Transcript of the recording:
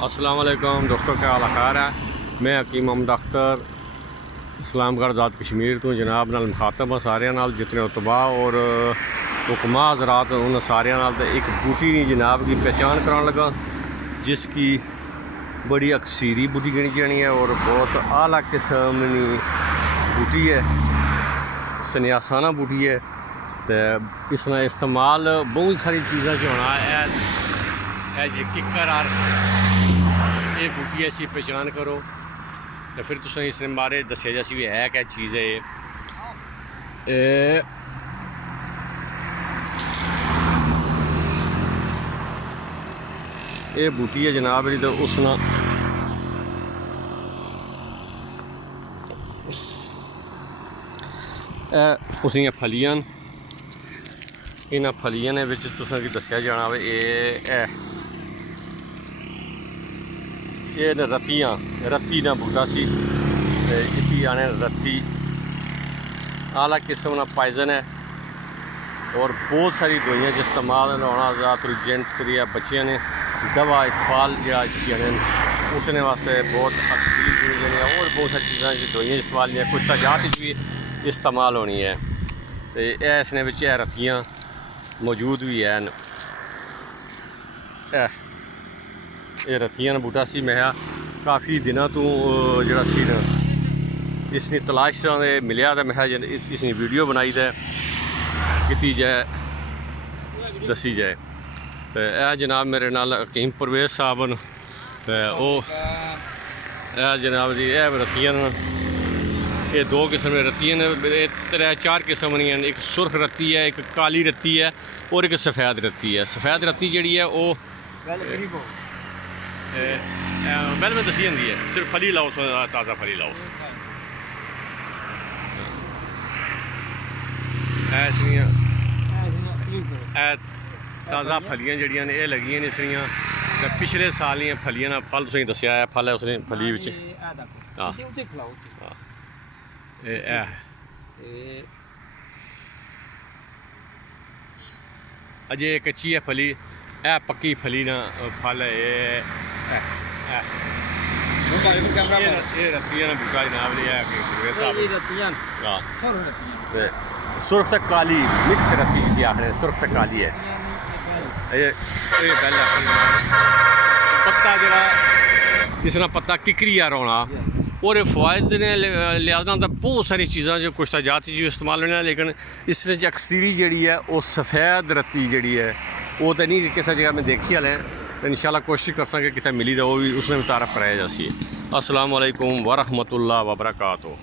अस्सलाम वालेकुम दोस्तों, क्या हाल खैर है। मैं हकीम अख्तर इस्लामगढ़ आज़ाद कश्मीर तो जनाब नाल मुखातब हाँ सारिਆਂ नाल जितने उतबा और हुक्मा हजरात उन्होंने सारिਆਂ नाल ते एक बूटी नहीं जनाब की पहचान कराने लगा जिसकी बड़ी अक्सीरी बूटी गिनी जानी है और बहुत आला किस्म की बूटी है, सनयासाना बूटी है। तो इसका इस्तेमाल बहुत सारी चीज़ों से होना है जी किकर आर ये बूटी ऐसी पहचान करो तो फिर तुसें इस बारे दस्सेआ जैसी भी है क्या चीज़ है ये बूटी है जनाब जी। तो उसदियां फलियां इन्हां फलियां ने विच तुसें गी दस्सेआ जाना वे ये रत्ती ना बूटा सी इसी आने रत्ती आला किस्म का पाइजन है और बहुत सारी दवाइयां इस्तेमाल होना ज़ातुरजेंट करिए बच्चियां ने दवा इतफाल जो जिसी आने उसने वास्ते बहुत अक्सीर और बहुत सारी चीज़ा दवाइयां इस्तेमाल नहीं कुछ तजात भी इस्तेमाल होनी है। तो यह इसने बिच रत्तियां मौजूद भी हैं। ये रत्तियां बूटा सी मैं काफ़ी दिनों तो जरा सी न इसकी तलाश दे मिलिया तो मैं इसकी वीडियो बनाई तो की जाए दसी जाए। तो यह जनाब मेरे नाल हकीम परोवेज साहब न तो जनाब जी यह रत्तियां न ये दो किस्म की रत्तियां ने त्रै चार किस्म दी हैं। एक सुरख रत्ती है, एक काली रत्ती है और एक सफ़ेद रत्ती है। सफ़ेद रत्ती जी है वो पहले में दसी जाती है सिर्फ फली लाओ ताज़ा फली लाओ ताज़ा फलियां जड़ियां ने लगियां ने इसलिए पिछले साल ही फलियां फल तुसें दस्सिया है फल है उसने फली बिच अजे कच्ची है फली ए पक्की फली ना फल है ये रत्तियां ना बूटा जनाब जी है सुरख तक काली मिक्स रत्ती जिसी आखने सुरख तक काली है। ये पहले पत्ता जरा जिसना पत्ता किकरिया रोना और फ़वायद ने लिहाजा तो बहुत सारी चीज़ा जो कुछ जाति जो इस्तेमाल होने लेकिन इसने अक्सीरी जी है वो सफ़ेद रत्ती जी है वो तो नहीं किसी जगह में देखी हाले तो इंशाल्लाह कोशिश कर सकें कितने मिली तो वो भी उसने भी तारफ़ कराया जासी। अस्सलाम वालेकुम वरहमतुल्लाह वबरकातुहू।